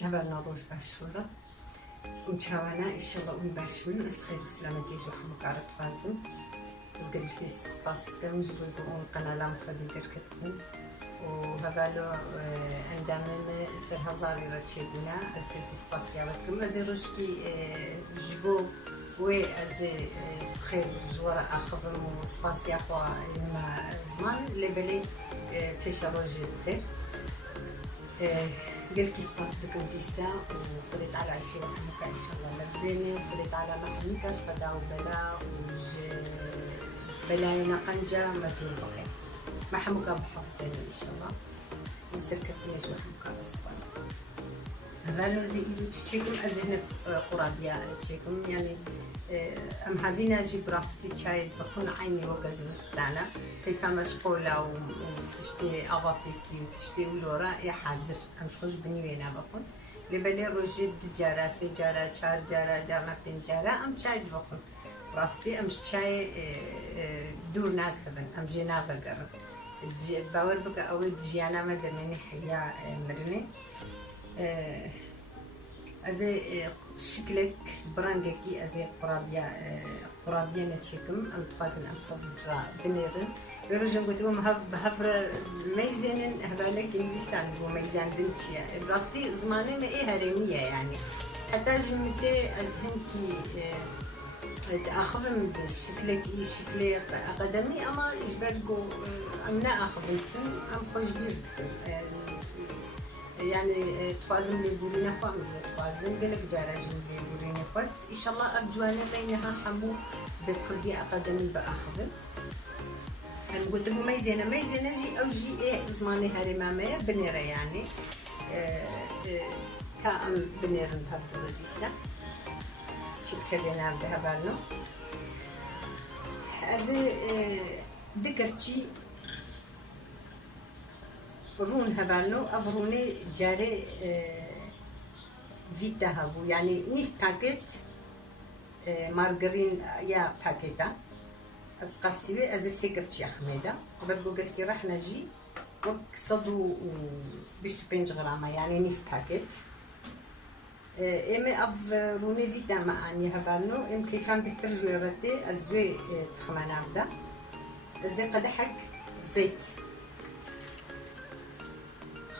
جبلنا روج باشورة ومتشاوانا إن شاء الله ونباش من أسخير بسلامة يجو حمك عرض فازم أزقل كيس باست كم جدو يقولون قناة مخدي دركتكم وهبالو عندما سر هزاري رتشيبنا أزقل كيس باست يابتكم أزي روشكي جبو وأزي بخير جوارا أخفم وسباس ياخوا لما زمان لبلي بيش روجي بخير قال كي سباس دكم تيسا وخليت على عشي وحمكا ان شاء الله لبيني وخليت على محمكاش قدا وبلا وج بلاينا قنجة مدون بخير محمكا بحفظين ان شاء الله وسركتني جو محمكا بسباس هذا زي إيدو تشيكم أزهنا قرابيا تشيكم يعني أم هذينا جيب راستي شاي بكون عيني وجز بستانا كيف مشغولة وتشتي أضافيكي وتشتي ولورا يا حاضر أمش خوش بني وينا بكون لبلي روجي جارا سجارة شار جارا جامع بين جارا أم شاي بكون راستي أمش شاي دور ناكبن أم جينا بقرن باور بقى أود جيانا مدرني حيا مرني أزي شكلك برانجكي أزي قرابيا نتشكم أم تخازن أم تفضل بنيرن يرجع قدوم بهفر ميزان هبالك إنسان هو ميزان دنتيا براسي زماني ما إيه هرمية يعني حتى جمتي أزهنكي تأخذن بشكلك شكلي قدمي أما إجباركو أمنا أخذنتم أم خوش بيرتكم يعني توازن لي بورينا خامز توازن قلب جاراجن لي بورينا خواست إن شاء الله أبجوانا بينها حمو بكردي أقدمي بأخذن أنا قلت لهم ميزانة جي أو جي إيه زماني هاري مامية بنيرة يعني كأم بنيرة بهذا الديسة شكلنا بها بالنا أزي دكرتشي رون هبالنو أبروني جاري فيتا هبو يعني نيف باكيت مارغرين يا باكيتا از قاسيوي از سيكفتشي أخميدا برضو قلت راح نجي وك صدو بيشتو بينج غرامة يعني نيف باكيت إما أبروني فيتا معاني هبالنو إم كيفان بيترجو يردي أزوي تخمانا بدا أزي قدحك زيت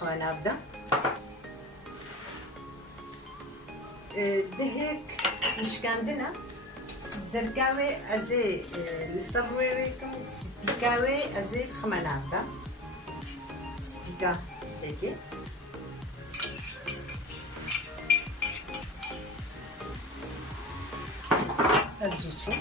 خوانا أبدأ دهيك مشكاندنا زرقاوي أزي لسبويكم سبيكاوي أزي خوانا أبدأ سبيكا هيك أبجيشو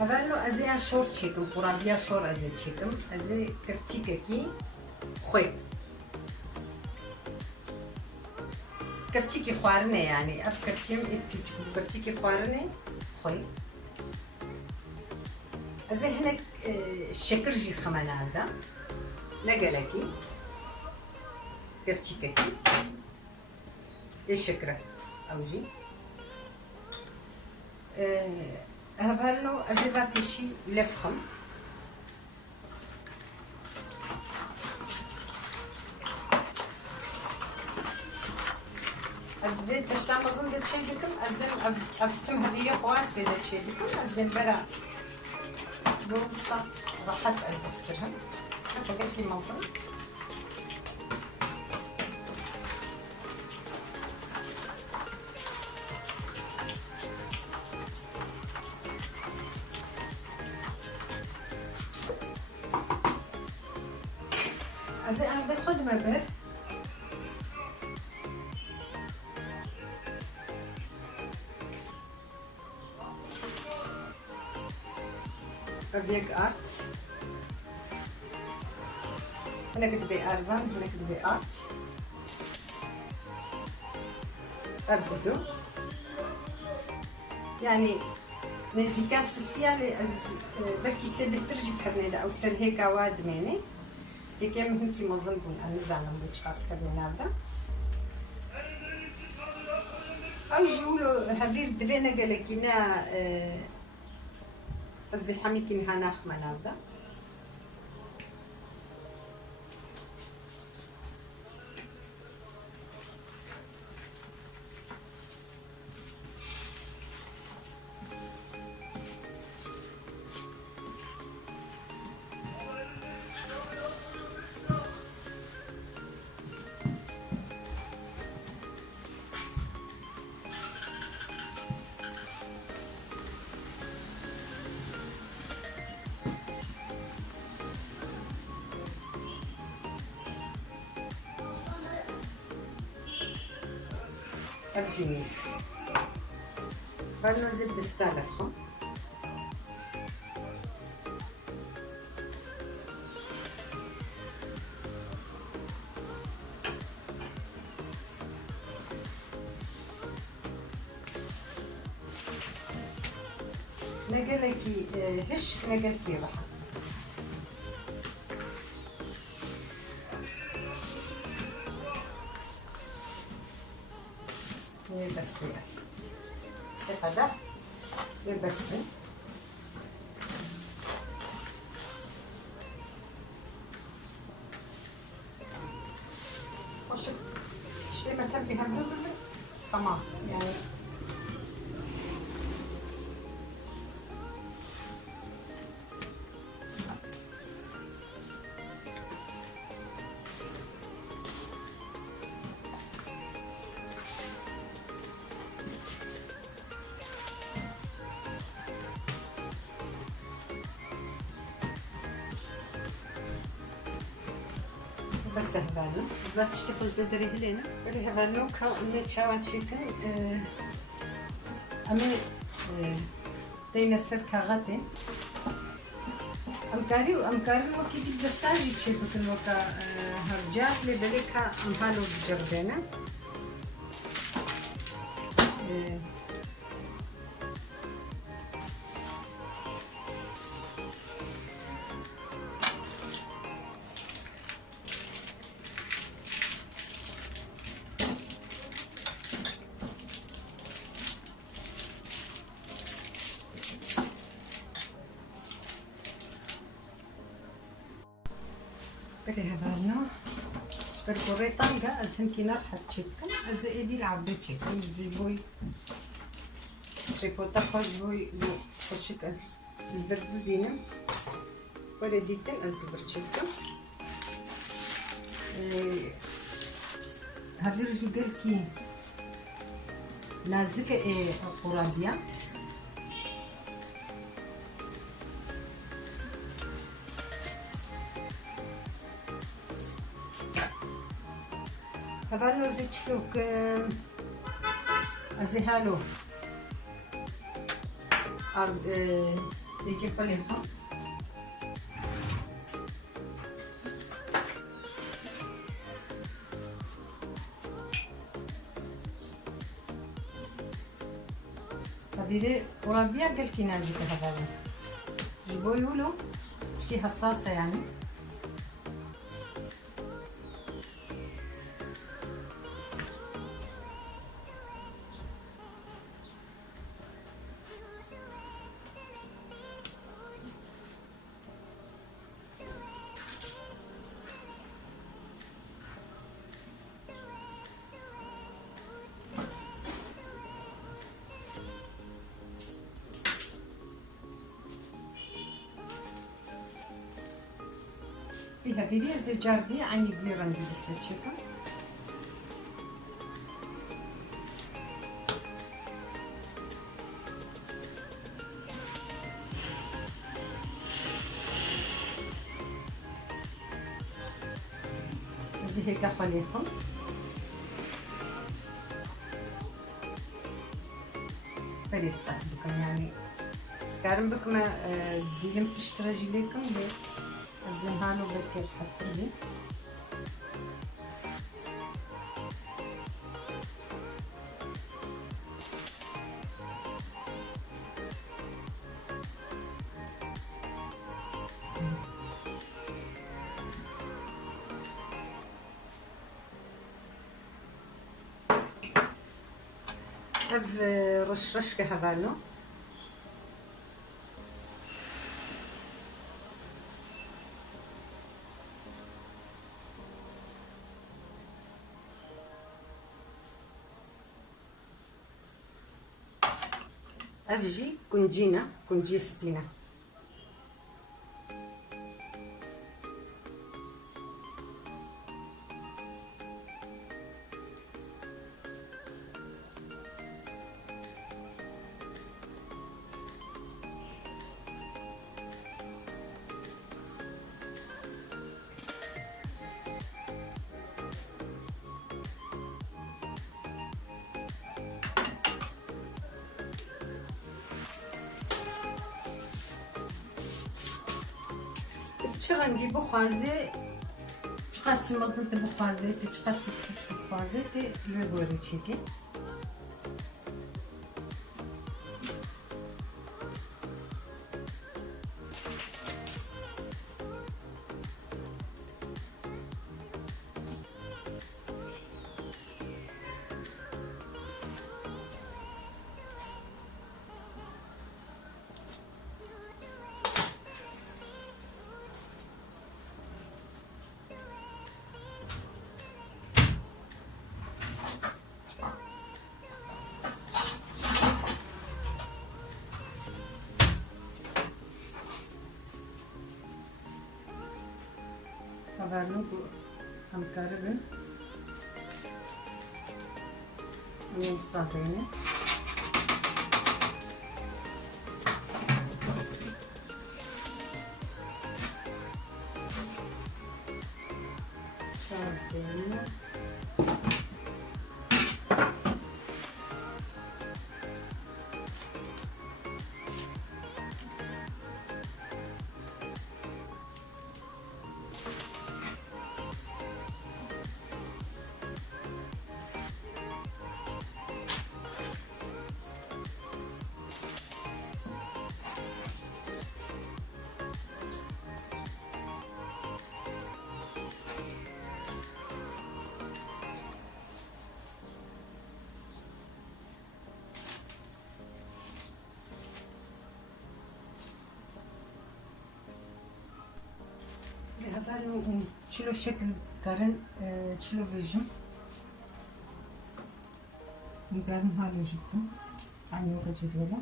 هبالو أزي شور تشيكم قرابيا شور أزي تشيكم أزي كرتشيككي خوي كفتشيكي خوارنه يعني أف كفتشيم إبتوچكو كفتشيكي خوارنه خوي أزي هناك الشكر جي خمانا هذا نقلكي كفتشيككي الشكرة أوجي هبالو أزي ذاكيشي لفخم أزبط تشتغل مزن ده شيء دكم أزبط أفتم هذه خواص ده شيء دكم أزبط برا بوصة راحت أزبسترها أخذ في مزن أزبط أنا بخد مبر أبيك أرت هنا كتبي أربان هنا كتبي أرت أبدو يعني نزيكا سوسيال بركي سبب ترجي بحرنيدا أو سر هيك واد ميني هيك يمكن كي مظن بون أنا زعلان بيتشخاص كرنيدا أو جولو هافير دفينا قالكينا أزبي حميكين هناخ منابدا الجنيف فنزيد دستالفهم نقلكي هش نقلكي راحة بس ثقة ده بس وش تشتري ما تبي هم تمام يعني بس هبالو إذا تشتغل بدري هلينا بدي هبالو كأمي شاوان شيكن أمي دينا سركة غتي أمكاري وكي قد دستاجي تشيكو في الوقت هرجات لي بليكها أمهالو بجربينا بدي هبالو بربوري طنقة از هنكي نرحب تشيكن از ايدي العبي تشيكن جيبوي تريبوتا خوش خوشك از البرد دينم ورديتن از البرشيكن هذه رجل كي نازكة قرابية هبالو زيتشلوك ازيهالو ارض يجي خليها هذه ورابيا قال كي نازكه هبالو جيبو يولو تشكي حساسه يعني فيها فيديو زي جاردي عني كبيرة ندير السيتشيكا زي هيك خليهم فريستا بكم يعني سكارم بكم ديلم بشتراجي لكم ليه أزلمها له بركة حط لي أف رش كهبالو أفجي كنجي سبينة بتشرنجي بخوازي تشقاسي مزنت بخوازي تشقاسي كتشك بخوازي تلوغوري تشيكي haberlim bu hamkarı bu sahini çağızlarını هذا تشيلو شكل قرن تشيلو فيجن قرن هالي جدا عني وقت جدوله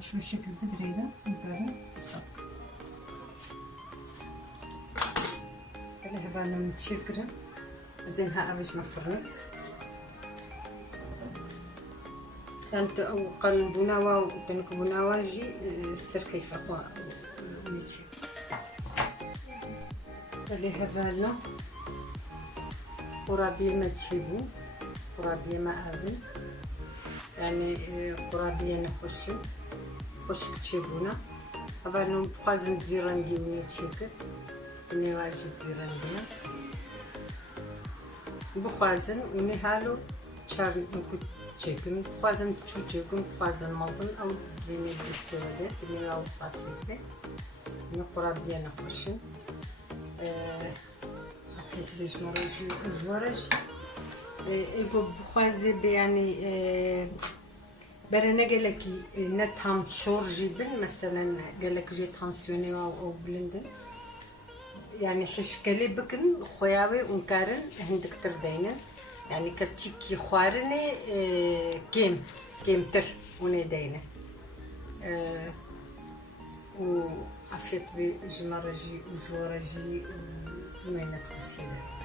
تشيلو شكل بدريدة قرن فك هذا نتشكره زين ها باش مفرن كانت أو قلن بناوا وتنك بناوا جي السر كيف أخوة نيتشي اللي هذا قرابية ما تشيبو قرابية ما أبن يعني قرابية نخشي خشك تشيبونا هذا نوم بخازن فيرانجي ونيتشيك ونيواجي فيرانجينا بخازن ونهالو شارن نكت çekim, bazen küçük çekim, bazen mazın, ama beni istedi, beni alsa çekti. Ne kurabiye ne hoşun. Akıtlı jvaraj. Ego buxazi be yani berene gelek ne tam şor jibin, mesela gelek je tansiyonu o bilindin. Yani hişkeli bakın, xoyavi unkarın, hindiktir deynin. يعني كرتشيكي خوارني كيم تر وندينه وعفيت بجمرجي وجورجي ومينة قصيدة